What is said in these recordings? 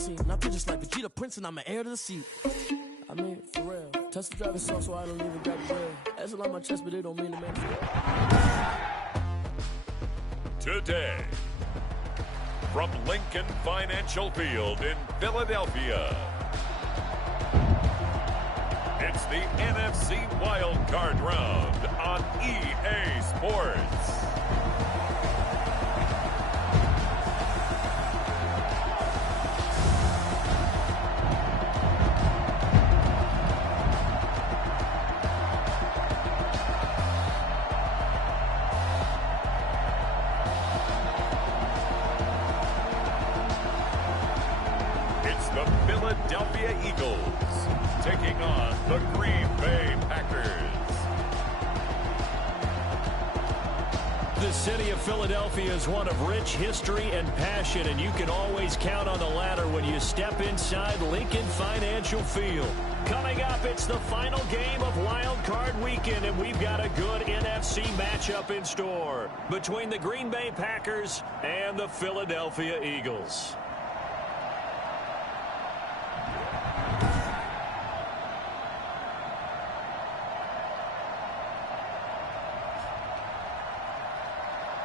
scene. And I feel just like Vegeta Prince and I'm an heir to the seat. I mean, for real. Touch the driving sauce so I don't even grab the bread. That's a lot on my chest, but it don't mean the man. Today, from Lincoln Financial Field in Philadelphia, it's the NFC Wild Card Round on EA Sports. The Philadelphia Eagles taking on the Green Bay Packers. The city of Philadelphia is one of rich history and passion, and you can always count on the latter when you step inside Lincoln Financial Field. Coming up, it's the final game of Wild Card Weekend, and we've got a good NFC matchup in store between the Green Bay Packers and the Philadelphia Eagles.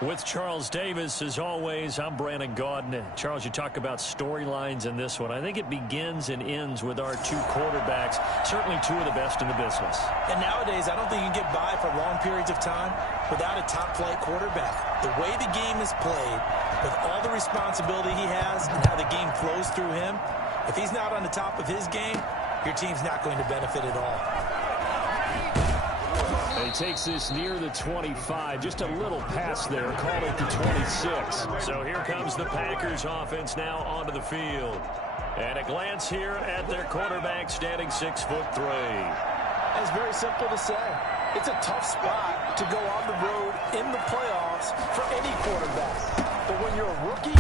With Charles Davis, as always, I'm Brandon Gaudin. Charles, you talk about storylines in this one. I think it begins and ends with our two quarterbacks, certainly two of the best in the business. And nowadays, I don't think you can get by for long periods of time without a top-flight quarterback. The way the game is played, with all the responsibility he has and how the game flows through him, if he's not on the top of his game, your team's not going to benefit at all. He takes this near the 25, just a little pass there, called it the 26. So here comes the Packers offense now onto the field. And a glance here at their quarterback standing 6'3". It's very simple to say. It's a tough spot to go on the road in the playoffs for any quarterback. But when you're a rookie,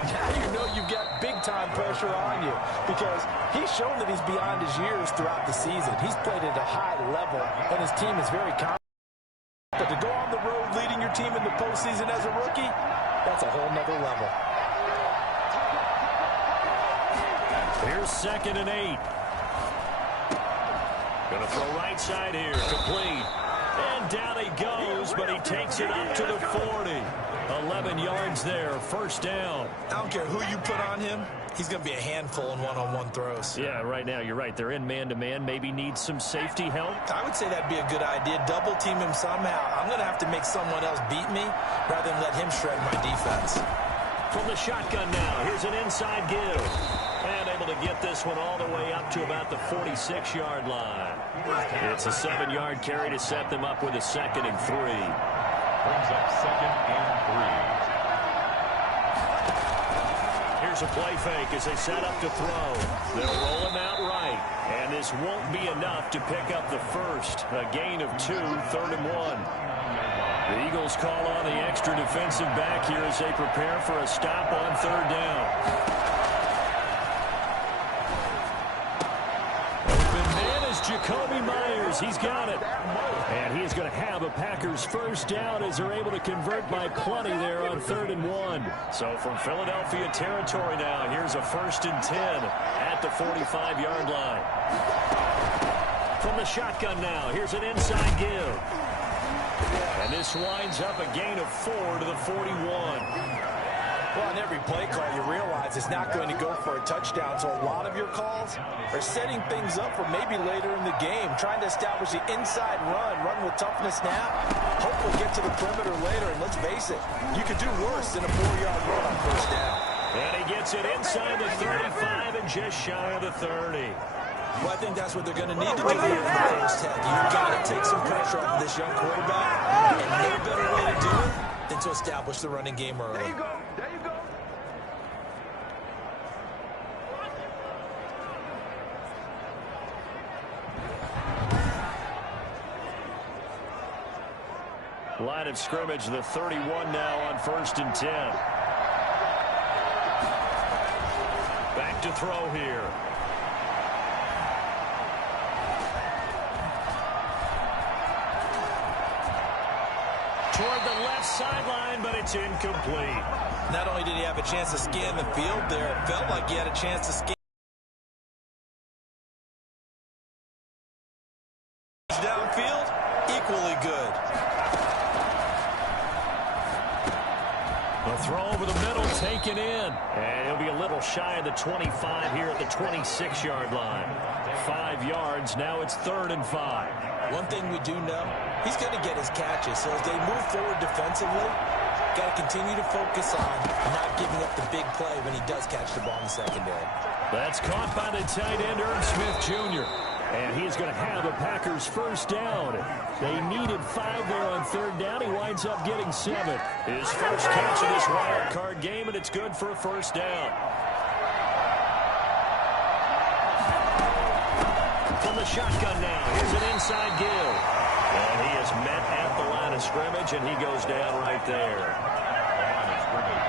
now you know you've got big-time pressure on you because he's shown that he's beyond his years throughout the season. He's played at a high level, and his team is very confident. But to go on the road leading your team in the postseason as a rookie, that's a whole nother level. Here's 2nd and 8. Going to throw right side here, complete. And down he goes, but he takes it up to the 40. 11 yards there, first down. I don't care who you put on him. He's going to be a handful in one-on-one throws. Yeah, right now, you're right. They're in man-to-man. Maybe need some safety help. I would say that'd be a good idea. Double team him somehow. I'm going to have to make someone else beat me rather than let him shred my defense. From the shotgun now, here's an inside give. And able to get this one all the way up to about the 46-yard line. It's a 7-yard carry to set them up with a 2nd and 3. Brings up 2nd and 3. Here's a play fake as they set up to throw. They'll roll him out right. And this won't be enough to pick up the first. A gain of 2, 3rd and 1. The Eagles call on the extra defensive back here as they prepare for a stop on 3rd down. Jacoby Myers, he's got it. And he is going to have a Packers first down as they're able to convert by plenty there on 3rd and 1. So from Philadelphia territory now, here's a 1st and 10 at the 45-yard line. From the shotgun now, here's an inside give. And this winds up a gain of 4 to the 41. Well, on every play call, you realize it's not going to go for a touchdown. So a lot of your calls are setting things up for maybe later in the game, trying to establish the inside run with toughness now, hopefully get to the perimeter later. And let's face it, you could do worse than a 4-yard run on 1st down. And he gets it inside the 35 and just shy of the 30. Well, I think that's what they're going to need to do here in the first half. You've got to take some pressure off this young quarterback, and no better way to do it than to establish the running game early. There you go. There you go. Line of scrimmage, the 31 now on 1st and 10. Back to throw here. toward the left sideline, but it's incomplete. Not only did he have a chance to scan the field there, it felt like he had a chance to scan downfield, equally good. A throw over the middle taken in. And he'll be a little shy of the 25 here at the 26-yard line. 5 yards, now it's 3rd and 5. One thing we do know, he's going to get his catches. So as they move forward defensively, got to continue to focus on not giving up the big play when he does catch the ball in the secondary. That's caught by the tight end, Irv Smith Jr. And he's going to have the Packers first down. They needed 5 there on 3rd down. He winds up getting 7. His first catch of this wild card game, and it's good for a first down. From the shotgun now, here's an inside give. And he is met at the line of scrimmage, and he goes down right there.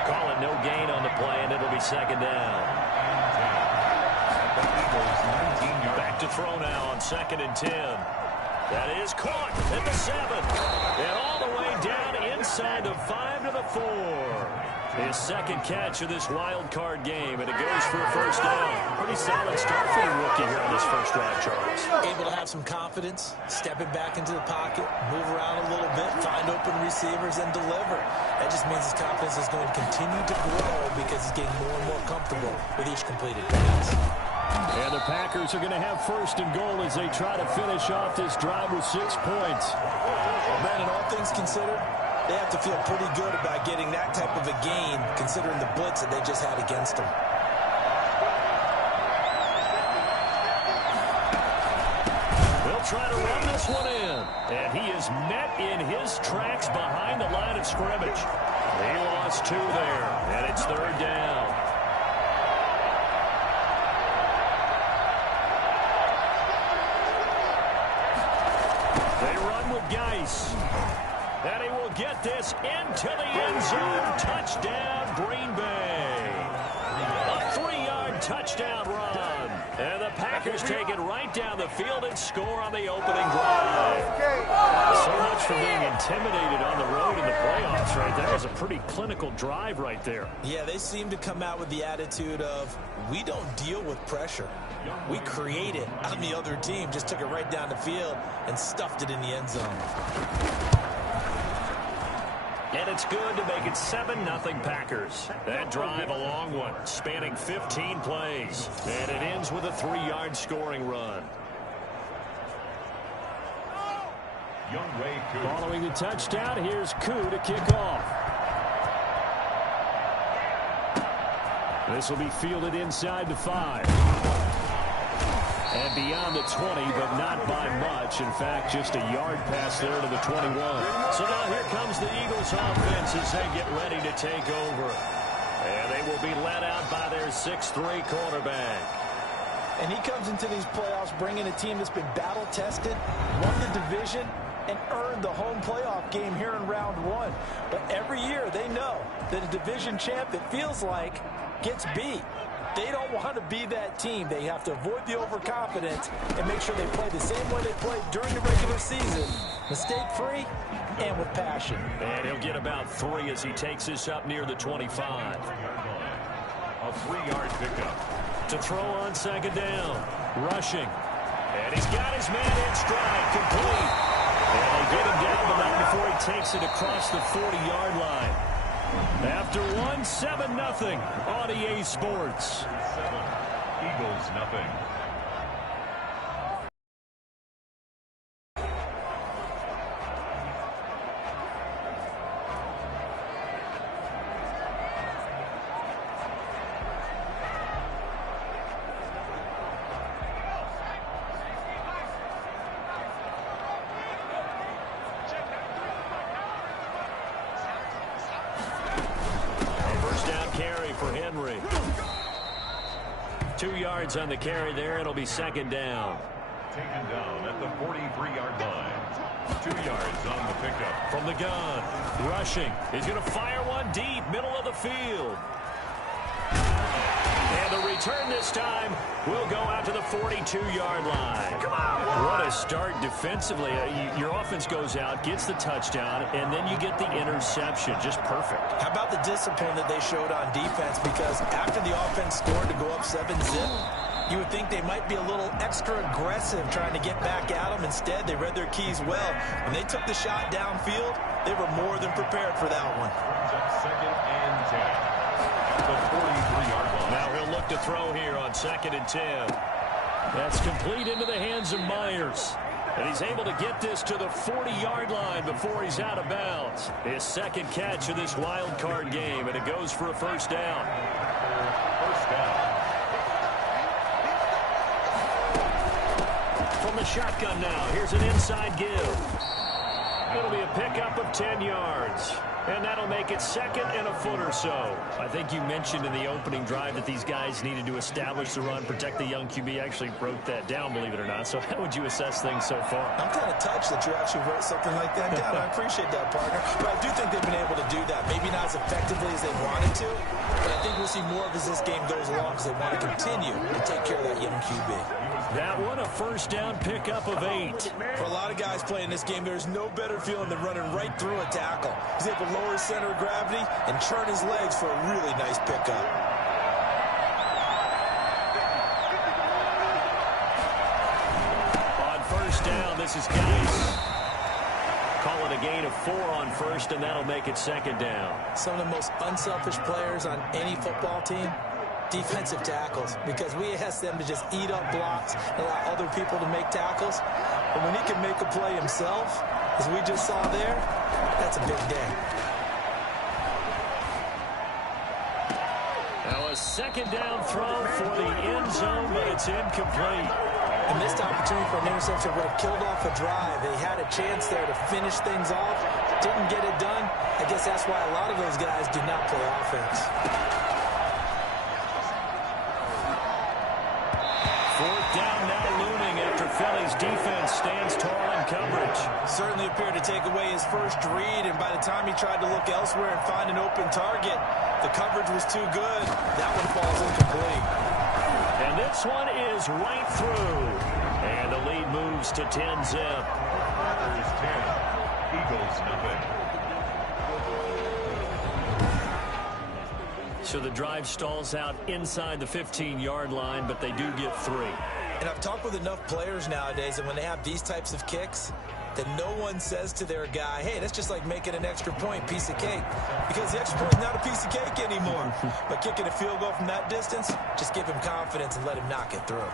Call it no gain on the play, and it'll be 2nd down. Back to throw now on 2nd and 10. That is caught at the 7. And all the way down inside the 5 to the 4. His 2nd catch of this wild card game, and it goes for a first down. Pretty solid start for the rookie here on this first drive, Charles. Able to have some confidence, stepping back into the pocket, move around a little bit, find open receivers, and deliver. That just means his confidence is going to continue to grow because he's getting more and more comfortable with each completed pass. And the Packers are going to have 1st and goal as they try to finish off this drive with 6 points. Brandon, all things considered, they have to feel pretty good about getting that type of a gain, considering the blitz that they just had against them. They'll try to run this one in. And he is met in his tracks behind the line of scrimmage. He lost 2 there, and it's 3rd down. Geis. And he will get this into the end zone. Touchdown, Green Bay. A 3-yard touchdown run. And the Packers take it right down the field and score on the opening drive. So much for being intimidated on the road in the playoffs right there. It was a pretty clinical drive right there. Yeah, they seem to come out with the attitude of, we don't deal with pressure. We create it on the other team. Just took it right down the field and stuffed it in the end zone. And it's good to make it 7-0 Packers. That drive a long one, spanning 15 plays. And it ends with a 3-yard scoring run. Following the touchdown, here's Koo to kick off. This will be fielded inside the 5. And beyond the 20, but not by much. In fact, just a yard pass there to the 21. So now here comes the Eagles offense as they get ready to take over. And they will be led out by their 6'3" quarterback. And he comes into these playoffs bringing a team that's been battle-tested, won the division, and earned the home playoff game here in round 1. But every year they know that a division champ, it feels like, gets beat. They don't want to be that team. They have to avoid the overconfidence and make sure they play the same way they played during the regular season. Mistake-free and with passion. And he'll get about 3 as he takes this up near the 25. A 3-yard pickup. To throw on 2nd down. Rushing. And he's got his man in stride. Complete. And they get him down, but not before he takes it across the 40-yard line. After 7-0 on EA Sports. Eagles nothing. Henry. 2 yards on the carry there. It'll be 2nd down. Taken down at the 43-yard line. 2 yards on the pickup. From the gun. Rushing. He's going to fire one deep, middle of the field. And the return this time will go out to the 42-yard line. Come on, what a start defensively. Your offense goes out, gets the touchdown, and then you get the interception. Just perfect. How about the discipline that they showed on defense? Because after the offense scored to go up 7-zip, you would think they might be a little extra aggressive trying to get back at them. Instead, they read their keys well. When they took the shot downfield, they were more than prepared for that one. Second and 10. The 43-yard line. Now he'll look to throw here on 2nd and 10. That's complete into the hands of Myers. And he's able to get this to the 40-yard line before he's out of bounds. His second catch of this wild card game, and it goes for a first down. First down. From the shotgun now, here's an inside give. It'll be a pickup of 10 yards. And that'll make it 2nd and a foot or so. I think you mentioned in the opening drive that these guys needed to establish the run, protect the young QB. Actually wrote that down, believe it or not. So how would you assess things so far? I'm kind of touched that you actually wrote something like that down. I appreciate that, partner. But I do think they've been able to do that. Maybe not as effectively as they wanted to, but I think we'll see more of as this game goes along because they want to continue to take care of that young QB. That one, a first down pickup of 8. For a lot of guys playing this game, there's no better feeling than running right through a tackle. He's able to lower his center of gravity and churn his legs for a really nice pickup. On first down, this is Geis. Call it a gain of 4 on first, and that'll make it 2nd down. Some of the most unselfish players on any football team, defensive tackles, because we ask them to just eat up blocks and allow other people to make tackles. But when he can make a play himself, as we just saw there, that's a big day. Now a 2nd down throw for the end zone, but it's incomplete. A missed opportunity for an interception would have killed off a drive. They had a chance there to finish things off, didn't get it done. I guess that's why a lot of those guys do not play offense. 4th down now looming after Philly's defense stands tall in coverage. Certainly appeared to take away his first read, and by the time he tried to look elsewhere and find an open target, the coverage was too good. That one falls incomplete. And this one is right through. And the lead moves to 10-zip. Packers 10. Eagles nothing. So the drive stalls out inside the 15-yard line, but they do get 3. And I've talked with enough players nowadays, and when they have these types of kicks, that no one says to their guy, hey, that's just like making an extra point, piece of cake. Because the extra point is not a piece of cake anymore. But kicking a field goal from that distance, just give him confidence and let him knock it through. And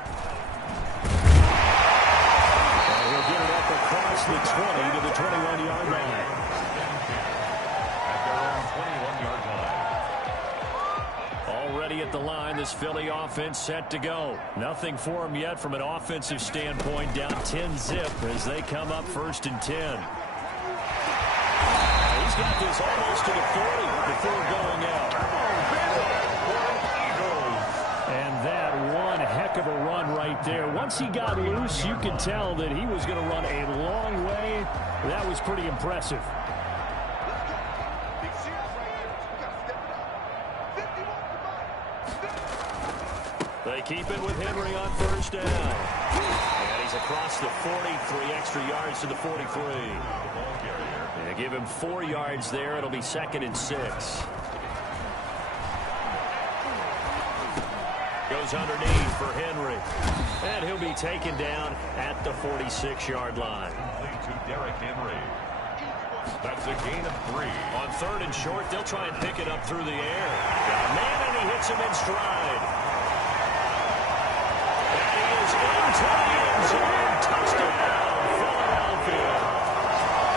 he'll get it up across the 20 to the 21-yard line. At their own 21-yard line. Already at the line, this Philly offense set to go. Nothing for them yet from an offensive standpoint, down 10-zip as they come up 1st and 10. He's got this almost to the 40 before going out. And that one heck of a run right there. Once he got loose, you could tell that he was going to run a long way. That was pretty impressive. They keep it with Henry on first down. And he's across the 40, 3 extra yards to the 43. They give him 4 yards there. It'll be 2nd and 6. Goes underneath for Henry. And he'll be taken down at the 46-yard line. To Derrick Henry. That's a gain of 3. On 3rd and short, they'll try and pick it up through the air. Got a man, and he hits him in stride. Into the end zone. Touchdown, Philadelphia.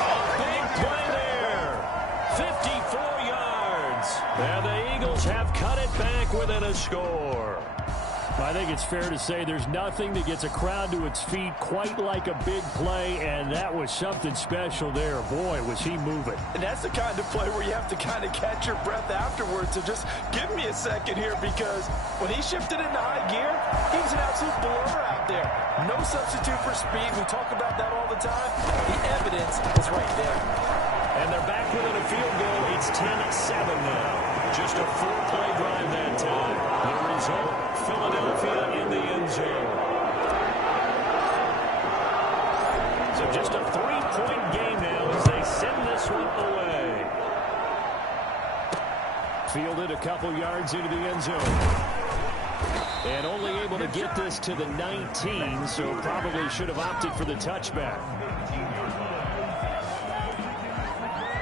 A big play there. 54 yards. And the Eagles have cut it back within a score. I think it's fair to say there's nothing that gets a crowd to its feet quite like a big play, and that was something special there. Boy, was he moving. And that's the kind of play where you have to kind of catch your breath afterwards. So just give me a second here, because when he shifted into high gear, he was an absolute blur out there. No substitute for speed. We talk about that all the time. The evidence is right there. And they're back within a field goal. It's 10-7 now. Just a 4-play drive that time. The result, Philadelphia in the end zone. So just a 3-point game now as they send this one away. Fielded a couple yards into the end zone. And only able to get this to the 19, so probably should have opted for the touchback.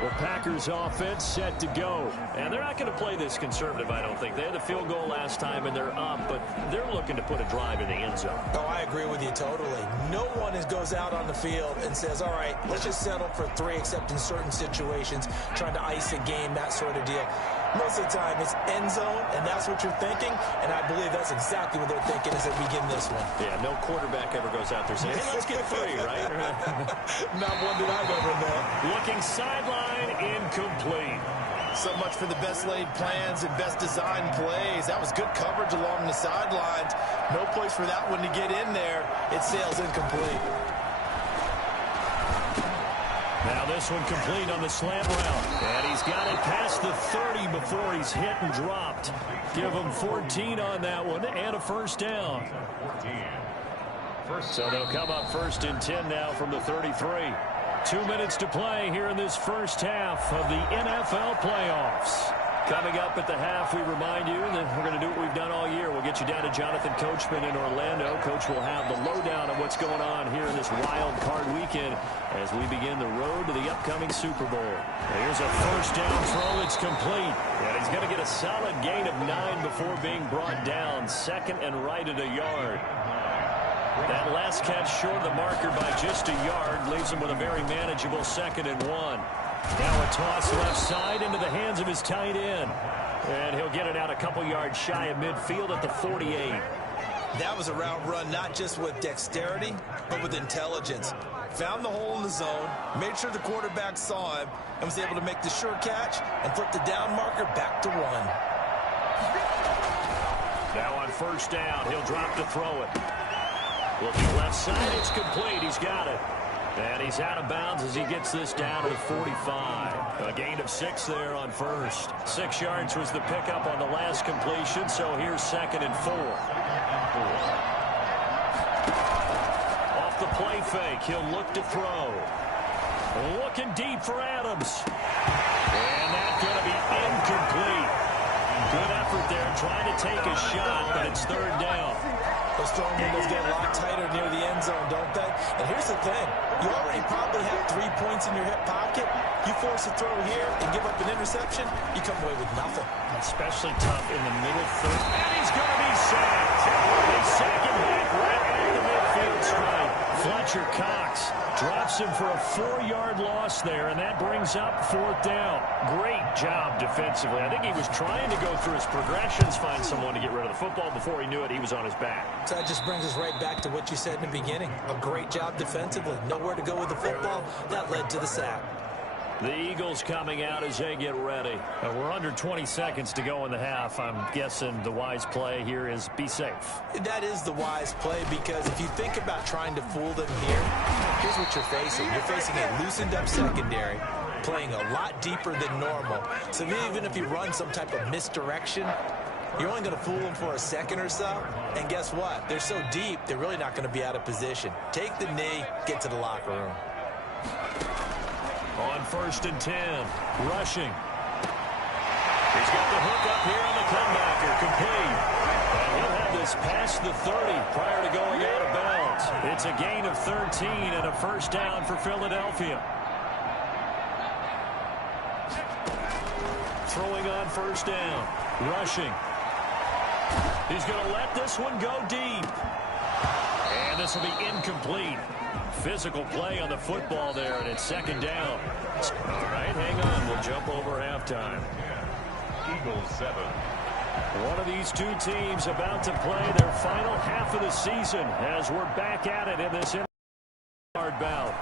The Packers offense set to go. And they're not going to play this conservative, I don't think. They had the field goal last time, and they're up, but they're looking to put a drive in the end zone. Oh, I agree with you totally. No one goes out on the field and says, all right, let's just settle for 3, except in certain situations, trying to ice a game, that sort of deal. Most of the time, it's end zone, and that's what you're thinking, and I believe that's exactly what they're thinking as they begin this one. Yeah, no quarterback ever goes out there saying, hey, let's get 3, right? Not one that I've ever met. Looking sideline, incomplete. So much for the best laid plans and best designed plays. That was good coverage along the sidelines. No place for that one to get in there. It sails incomplete. Now this one complete on the slant route. And he's got it past the 30 before he's hit and dropped. Give him 14 on that one and a first down. So they'll come up 1st and 10 now from the 33. 2 minutes to play here in this first half of the NFL playoffs. Coming up at the half, we remind you that we're going to do what we've done all year. We'll get you down to Jonathan Coachman in Orlando. Coach will have the lowdown of what's going on here in this wild card weekend as we begin the road to the upcoming Super Bowl. Here's a first down throw. It's complete. And he's going to get a solid gain of 9 before being brought down. 2nd and right at a yard. That last catch short of the marker by just a yard leaves him with a very manageable 2nd and 1. Now a toss left side into the hands of his tight end. And he'll get it out a couple yards shy of midfield at the 48. That was a route run not just with dexterity, but with intelligence. Found the hole in the zone, made sure the quarterback saw him, and was able to make the sure catch and flip the down marker back to 1. Now on first down, he'll drop to throw it. Looking left side, it's complete. He's got it. And he's out of bounds as he gets this down to the 45. A gain of 6 there on first. 6 yards was the pickup on the last completion, so here's 2nd and 4. Off the play fake, he'll look to throw. Looking deep for Adams. And that's going to be incomplete. Good effort there, trying to take a shot, but it's 3rd down. Those throwing windows get a lot tighter near the end zone, don't they? And here's the thing. You already probably have 3 points in your hip pocket. You force a throw here and give up an interception, you come away with nothing. Especially tough in the middle third. And he's going to be sacked. They sack him back right at the midfield stripe. Fletcher Cox drops him for a 4-yard loss there, and that brings up 4th down. Great job defensively. I think he was trying to go through his progressions, find someone to get rid of the football. Before he knew it, he was on his back. So that just brings us right back to what you said in the beginning. A great job defensively. Nowhere to go with the football. That led to the sack. The Eagles coming out as they get ready. We're under 20 seconds to go in the half. I'm guessing the wise play here is be safe. That is the wise play, because if you think about trying to fool them here, here's what you're facing. You're facing a loosened up secondary, playing a lot deeper than normal. So even if you run some type of misdirection, you're only going to fool them for a second or so. And guess what? They're so deep, they're really not going to be out of position. Take the knee, get to the locker room. On 1st and 10, rushing. He's got the hook up here on the comebacker, complete. And he'll have this past the 30 prior to going out of bounds. It's a gain of 13 and a first down for Philadelphia. Throwing on 1st down, rushing. He's going to let this one go deep. And this will be incomplete. Physical play on the football there, and it's 2nd down. All right, hang on. We'll jump over halftime. Eagles 7. One of these two teams about to play their final half of the season as we're back at it in this yard bout.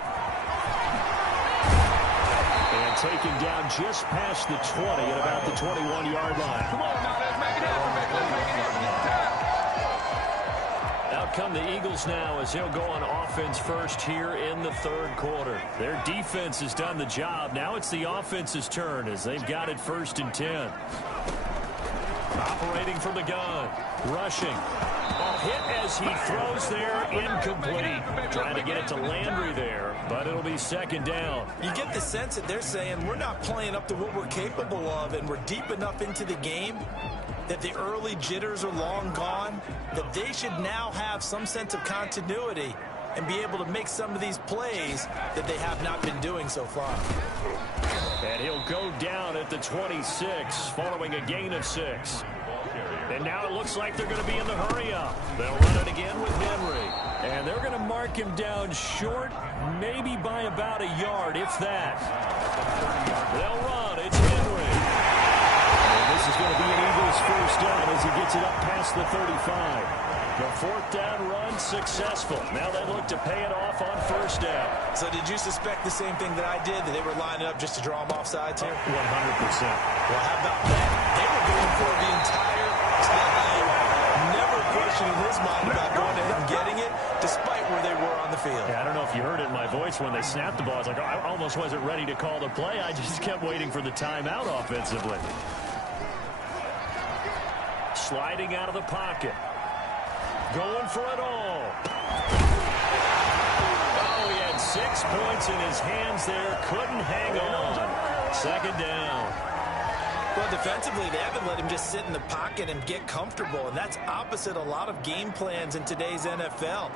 And taken down just past the 20 at about the 21-yard line. Come on now, let's make it happen. Let's make it happen. Out come the Eagles now as they'll go on offense first here in the 3rd quarter. Their defense has done the job. Now it's the offense's turn as they've got it 1st and 10. Operating from the gun. Rushing. Oh, hit as he throws there. Incomplete. Trying to get it to Landry there, but it'll be second down. You get the sense that they're saying we're not playing up to what we're capable of, and we're deep enough into the game that the early jitters are long gone, that they should now have some sense of continuity and be able to make some of these plays that they have not been doing so far. And he'll go down at the 26 following a gain of 6. And now it looks like they're going to be in the hurry-up. They'll run it again with Henry. And they're going to mark him down short, maybe by about a yard, if that. They'll run. It's Henry. And this is going to be an Eagles first down as he gets it up past the 35. The fourth down run successful. Now they look to pay it off on first down. So did you suspect the same thing that I did, that they were lining up just to draw them off sides here? 100%. Well, how about that? They were going for the entire time. Never a question in his mind about going ahead and getting it, despite where they were on the field. Yeah, I don't know if you heard it in my voice when they snapped the ball. I was like, I almost wasn't ready to call the play. I just kept waiting for the timeout offensively. Sliding out of the pocket. Going for it all. Oh, he had 6 points in his hands there. Couldn't hang on. Second down. Well, defensively, they haven't let him just sit in the pocket and get comfortable, and that's opposite a lot of game plans in today's NFL.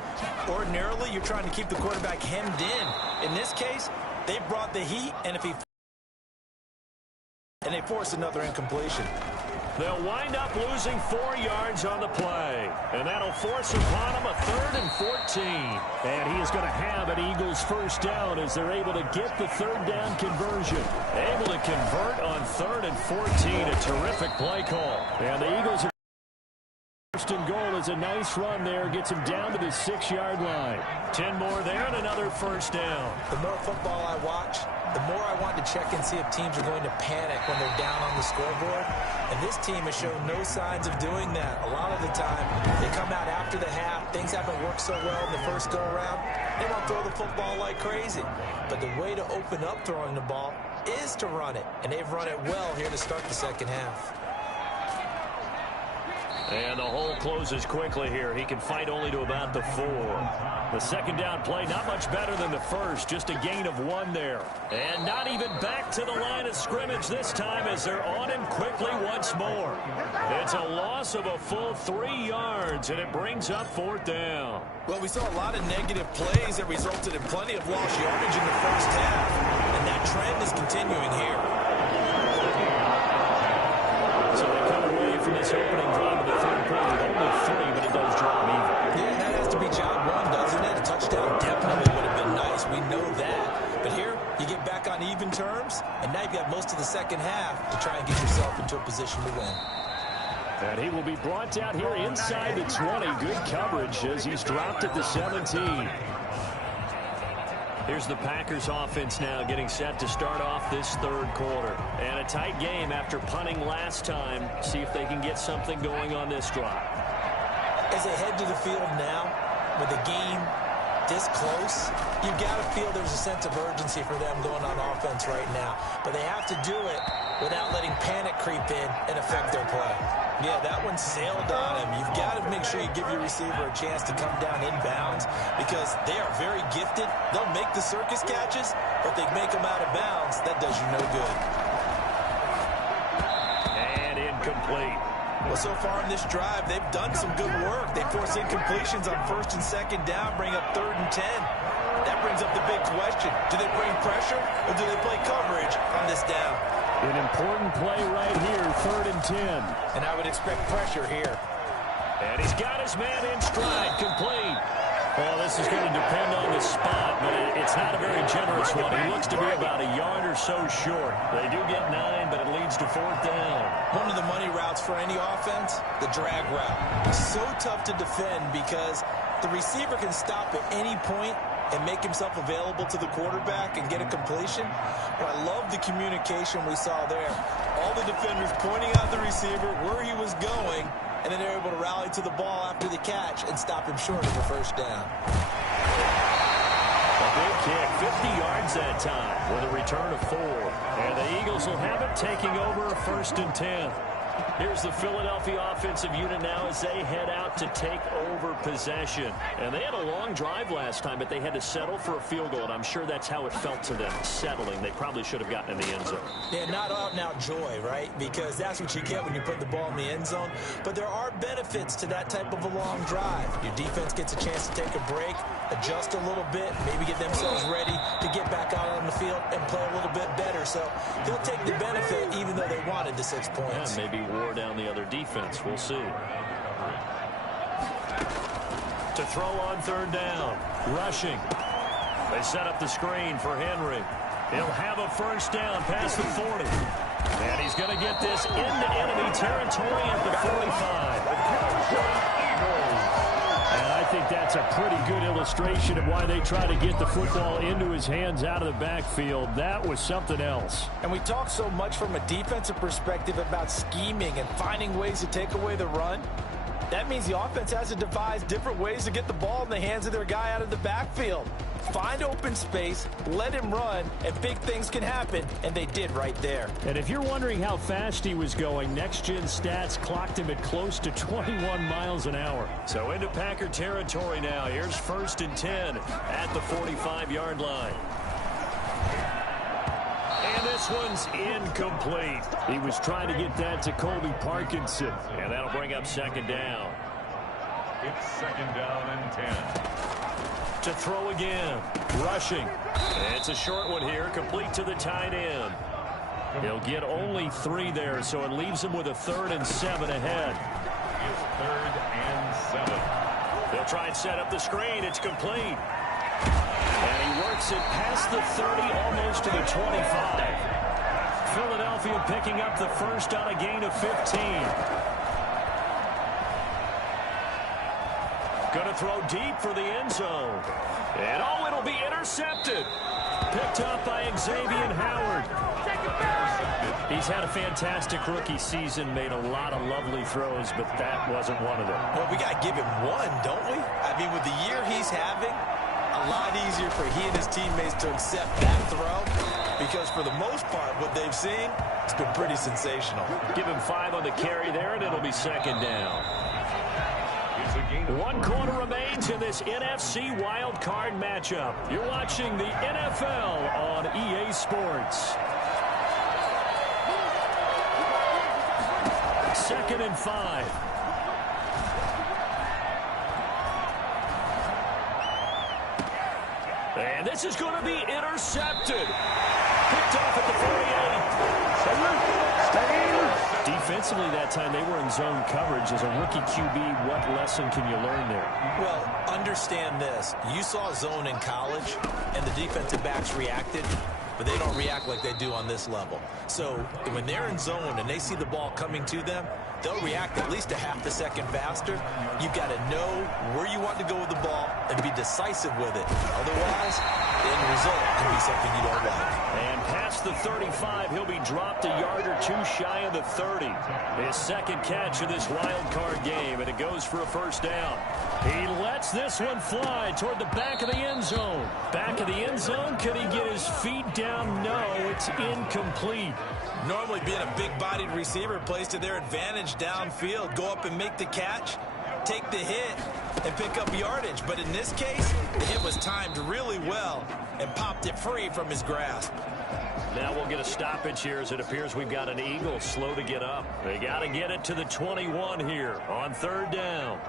Ordinarily, you're trying to keep the quarterback hemmed in. In this case, they brought the heat, and they force another incompletion. They'll wind up losing 4 yards on the play. And that'll force upon him a 3rd and 14. And he is going to have an Eagles first down as they're able to get the third down conversion. Able to convert on 3rd and 14. A terrific play call. And the Eagles are first and goal is a nice run there. Gets him down to the 6-yard line. 10 more there and another first down. The more football I watch, the more I want to check and see if teams are going to panic when they're down on the scoreboard. And this team has shown no signs of doing that. A lot of the time, they come out after the half. Things haven't worked so well in the first go-around. They want to throw the football like crazy. But the way to open up throwing the ball is to run it. And they've run it well here to start the second half. And the hole closes quickly here. He can fight only to about the 4. The second down play, not much better than the first. Just a gain of 1 there. And not even back to the line of scrimmage this time as they're on him quickly once more. It's a loss of a full 3 yards, and it brings up 4th down. Well, we saw a lot of negative plays that resulted in plenty of lost yardage in the first half. And that trend is continuing here. So they come away from this opening drive of the third quarter with only 3, but it does draw them even. Yeah, that has to be job 1, doesn't it? A touchdown definitely would have been nice. We know that. But here, you get back on even terms, and now you've got most of the second half to try and get yourself into a position to win. And he will be brought down here inside the 20. Good coverage as he's dropped at the 17. Here's the Packers offense now getting set to start off this third quarter. And a tight game after punting last time. See if they can get something going on this drive. As they head to the field now, with the game this close, you've got to feel there's a sense of urgency for them going on offense right now. But they have to do it without letting panic creep in and affect their play. Yeah, that one sailed on him. You've got to make sure you give your receiver a chance to come down inbounds because they are very gifted. They'll make the circus catches, but they make them out of bounds. That does you no good. And incomplete. Well, so far in this drive, they've done some good work. They force incompletions on 1st and 2nd down, bring up 3rd and 10. That brings up the big question. Do they bring pressure or do they play coverage on this down? An important play right here, 3rd and 10. And I would expect pressure here. And he's got his man in stride, complete. Well, this is going to depend on the spot, but it's not a very generous one. He looks to be about a yard or so short. They do get 9, but it leads to 4th down. One of the money routes for any offense, the drag route. So tough to defend because the receiver can stop at any point and make himself available to the quarterback and get a completion. But I love the communication we saw there. All the defenders pointing out the receiver, where he was going, and then they're able to rally to the ball after the catch and stop him short of the first down. A big kick, 50 yards that time with a return of 4. And the Eagles will have it taking over 1st and 10. Here's the Philadelphia offensive unit now as they head out to take over possession. And they had a long drive last time, but they had to settle for a field goal, and I'm sure that's how it felt to them, settling. They probably should have gotten in the end zone. Yeah, not out-and-out joy, right? Because that's what you get when you put the ball in the end zone. But there are benefits to that type of a long drive. Your defense gets a chance to take a break, adjust a little bit, maybe get themselves ready to get back out on the field and play a little bit better. So he'll take the benefit even though they wanted the 6 points. Yeah, maybe wore down the other defense. We'll see. To throw on third down. Rushing. They set up the screen for Henry. He'll have a first down past the 40. And he's going to get this into enemy territory at the 45. And I think that's a pretty good illustration of why they try to get the football into his hands out of the backfield. That was something else. And we talk so much from a defensive perspective about scheming and finding ways to take away the run. That means the offense has to devise different ways to get the ball in the hands of their guy out of the backfield. Find open space, let him run, and big things can happen, and they did right there. And if you're wondering how fast he was going, Next Gen Stats clocked him at close to 21 miles an hour. So into Packer territory now. Here's 1st and 10 at the 45-yard line. And this one's incomplete. He was trying to get that to Colby Parkinson, and that'll bring up 2nd down. It's 2nd down and 10. To throw again. Rushing. It's a short one here, complete to the tight end. He'll get only 3 there, so it leaves him with a 3rd and 7 ahead. It's 3rd and 7. They'll try and set up the screen. It's complete. And he works it past the 30, almost to the 25. Philadelphia picking up the first on a gain of 15. Going to throw deep for the end zone. And oh, it'll be intercepted. Picked up by Xavier Howard. He's had a fantastic rookie season, made a lot of lovely throws, but that wasn't one of them. Well, we got to give him one, don't we? I mean, with the year he's having, a lot easier for he and his teammates to accept that throw, because for the most part, what they've seen, it's been pretty sensational. Give him 5 on the carry there, and it'll be 2nd down. 1 quarter remains in this NFC Wild Card matchup. You're watching the NFL on EA Sports. 2nd and 5. And this is going to be intercepted. Picked off at the 48. Defensively that time, they were in zone coverage. As a rookie QB, what lesson can you learn there? Well, understand this. You saw zone in college, and the defensive backs reacted, but they don't react like they do on this level. So when they're in zone and they see the ball coming to them, they'll react at least a half a second faster. You've got to know where you want to go with the ball and be decisive with it. Otherwise, the end result can be something you don't like. And past the 35, he'll be dropped a yard or 2 shy of the 30. His 2nd catch of this wild card game, and it goes for a first down. He lets this one fly toward the back of the end zone. Back of the end zone, can he get his feet down? No, it's incomplete. Normally being a big-bodied receiver plays to their advantage downfield. Go up and make the catch, take the hit, and pick up yardage. But in this case, the hit was timed really well and popped it free from his grasp. Now we'll get a stoppage here as it appears we've got an Eagle slow to get up. They got to get it to the 21 here on 3rd down.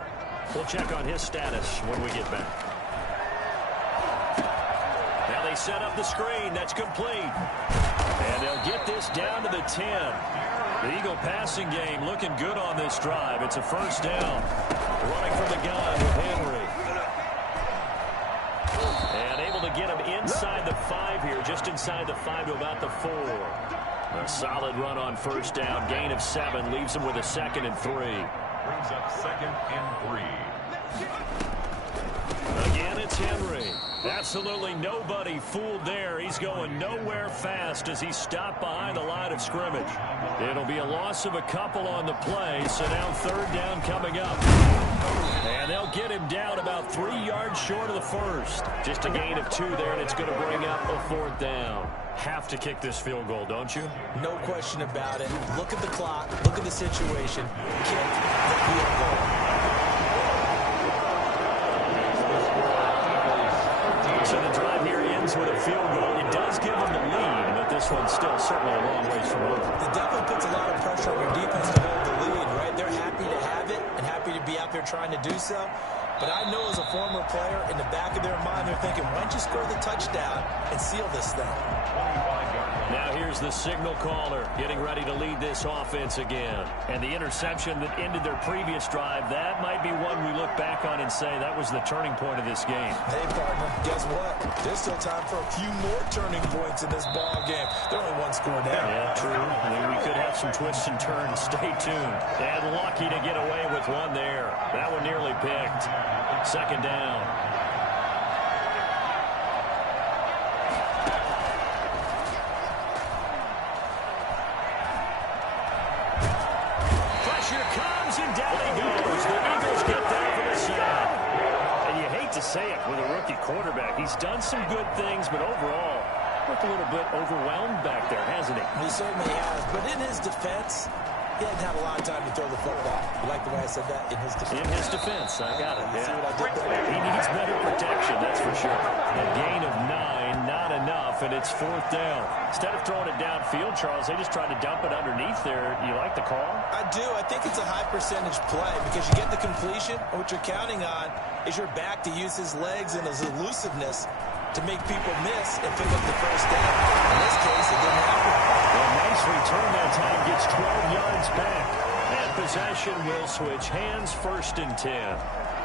We'll check on his status when we get back. Now they set up the screen. That's complete. And they'll get this down to the 10. The Eagle passing game looking good on this drive. It's a first down. Running from the gun with Henry. And able to get him inside the 5 here, just inside the 5 to about the 4. A solid run on first down. Gain of 7 leaves him with a 2nd and 3. Brings up 2nd and 3. Again, it's Henry. Absolutely nobody fooled there. He's going nowhere fast as he stopped behind the line of scrimmage. It'll be a loss of a couple on the play, so now 3rd down coming up. And they'll get him down about 3 yards short of the first. Just a gain of 2 there, and it's going to bring up a 4th down. Have to kick this field goal, don't you? No question about it. Look at the clock. Look at the situation. Kick the field goal. So the drive here ends with a field goal. It does give them the lead, but this one's still certainly a long ways from over. It definitely puts a lot of pressure on your defense to hold the lead, right? They're happy to have it and happy to be out there trying to do so. But I know as a former player, in the back of their mind, they're thinking, why don't you score the touchdown and seal this thing? Now here's the signal caller getting ready to lead this offense again. And the interception that ended their previous drive, that might be one we look back on and say that was the turning point of this game. Hey, partner, guess what? There's still time for a few more turning points in this ball game. They're only 1 score down. Yeah, true. I mean, we could have some twists and turns. Stay tuned. And lucky to get away with one there. That one nearly picked. 2nd down. Pressure comes, and down he goes. The Eagles get there for the sack. And you hate to say it with a rookie quarterback. He's done some good things, but overall, looked a little bit overwhelmed back there, hasn't he? He certainly has. But in his defense, he hadn't had a lot of time to throw the football. You like the way I said that? In his defense. In his defense, I got it. You see what I did there? He needs better protection, that's for sure. A gain of 9, not enough, and it's 4th down. Instead of throwing it downfield, Charles, they just tried to dump it underneath there. You like the call? I do. I think it's a high percentage play because you get the completion, and what you're counting on is your back to use his legs and his elusiveness to make people miss and pick up the first down. In this case, it didn't happen. Well, nice return that time. Gets 12 yards back. And possession will switch hands. 1st and 10.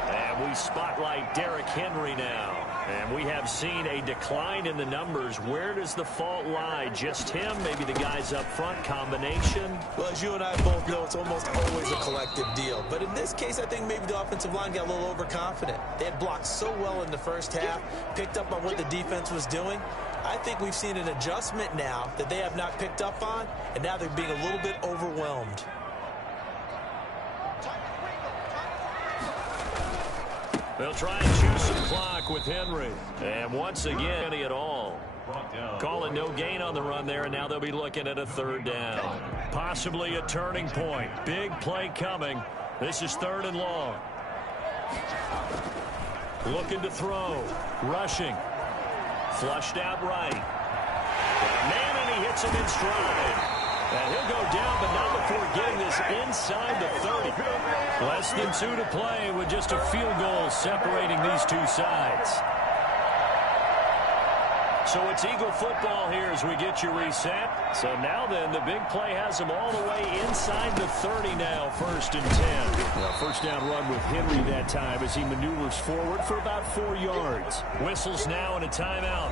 And we spotlight Derrick Henry now. And we have seen a decline in the numbers. Where does the fault lie? Just him? Maybe the guys up front? Combination? Well, as you and I both know, it's almost always a collective deal. But in this case, I think maybe the offensive line got a little overconfident. They had blocked so well in the first half, picked up on what the defense was doing. I think we've seen an adjustment now that they have not picked up on, and now they're being a little bit overwhelmed. They'll try and choose some clock with Henry. And once again, any at all. Calling no gain on the run there, and now they'll be looking at a 3rd down. Possibly a turning point. Big play coming. This is 3rd and long. Looking to throw. Rushing. Flushed out right. Man, and he hits him in stride. And he'll go down, but not before getting this inside the 30. Less than 2 to play with just a field goal separating these two sides. So it's Eagle football here as we get you reset. So now then, the big play has them all the way inside the 30 now, 1st and 10. Well, 1st down run with Henry that time as he maneuvers forward for about 4 yards. Whistles now and a timeout.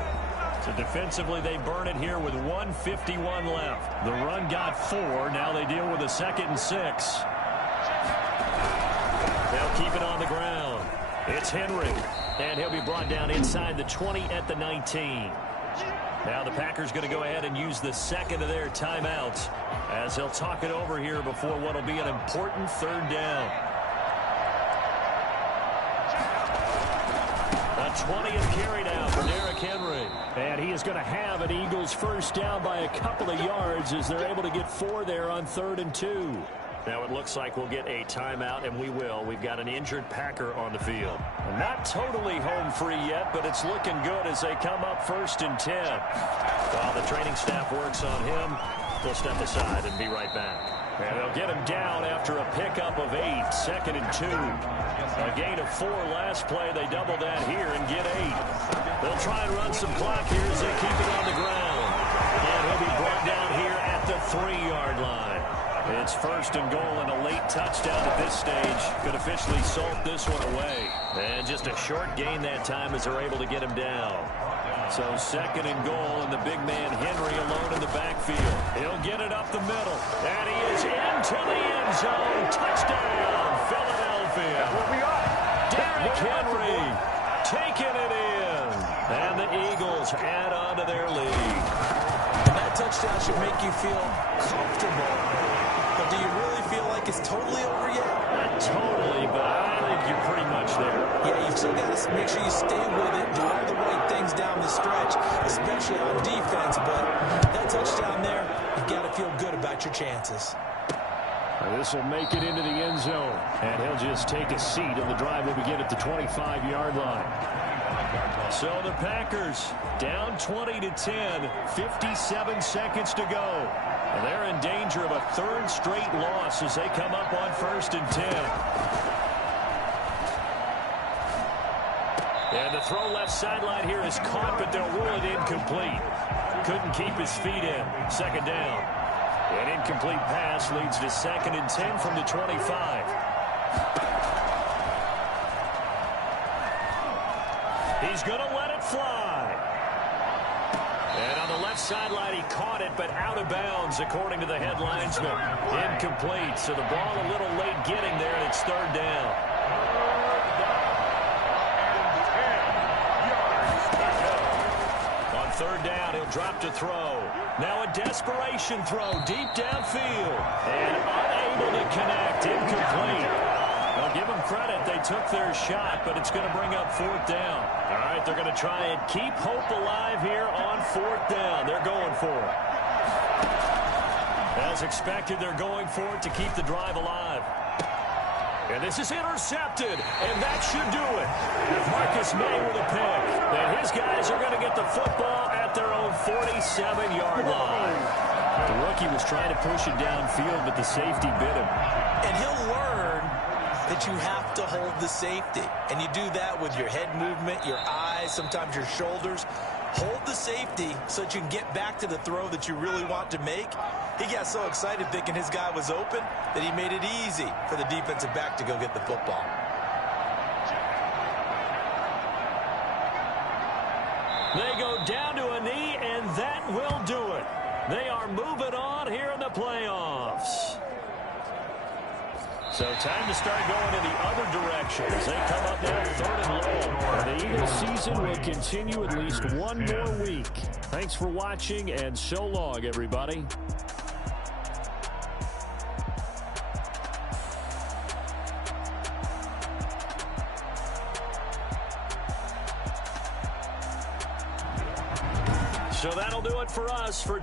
So defensively, they burn it here with 1:51 left. The run got 4. Now they deal with a 2nd and 6. They'll keep it on the ground. It's Henry. And he'll be brought down inside the 20 at the 19. Now the Packers going to go ahead and use the 2nd of their timeouts as they'll talk it over here before what will be an important 3rd down. A 20th carry down for Derrick Henry. And he is going to have an Eagles 1st down by a couple of yards as they're able to get 4 there on 3rd and 2. Now it looks like we'll get a timeout, and we will. We've got an injured Packer on the field. Not totally home free yet, but it's looking good as they come up 1st and 10. While the training staff works on him, we'll step aside and be right back. And they'll get him down after a pickup of 8, 2nd and 2. A gain of 4 last play. They double that here and get 8. They'll try and run some clock here as they keep it on the ground. And he'll be brought down here at the 3-yard line. It's 1st and goal and a late touchdown at this stage. Could officially salt this one away. And just a short gain that time as they're able to get him down. So 2nd and goal, and the big man Henry alone in the backfield. He'll get it up the middle. And he is into the end zone. Touchdown, Philadelphia. Derrick Henry taking it in. And the Eagles add on to their lead. And that touchdown should make you feel comfortable. But But do you really feel like it's totally over yet? Not totally, but I think you're pretty much there. Yeah, you've still got to make sure you stay with it, do all the right things down the stretch, especially on defense. But that touchdown there, you've got to feel good about your chances. This will make it into the end zone, and he'll just take a seat, and the drive will begin at the 25-yard line. So the Packers down 20-10, 57 seconds to go. And they're in danger of a third straight loss as they come up on 1st and 10. And the throw left sideline here is caught, but they'll rule it incomplete. Couldn't keep his feet in. 2nd down. An incomplete pass leads to 2nd and 10 from the 25. He's going to let it fly. And on the left sideline, he caught it, but out of bounds, according to the head linesman. Incomplete, so the ball a little late getting there, and it's 3rd down. On 3rd down, he'll drop to throw. Now a desperation throw deep downfield. And unable to connect. Incomplete. I'll give them credit. They took their shot, but it's going to bring up 4th down. All right, they're going to try and keep hope alive here on 4th down. They're going for it. As expected, they're going for it to keep the drive alive. And this is intercepted, and that should do it. Marcus May with a pick. And his guys are going to get the football at their own 47-yard line. The rookie was trying to push it downfield, but the safety bit him. And he'll learn that you have to hold the safety. And you do that with your head movement, your eyes, sometimes your shoulders. Hold the safety so that you can get back to the throw that you really want to make. He got so excited thinking his guy was open that he made it easy for the defensive back to go get the football. They go down to a knee, and that will do it. They are moving on here in the playoffs. So time to start going in the other direction as they come up now 3rd and long. The Eagles season will continue at least one more week. Thanks for watching, and so long, everybody. So that'll do it for us for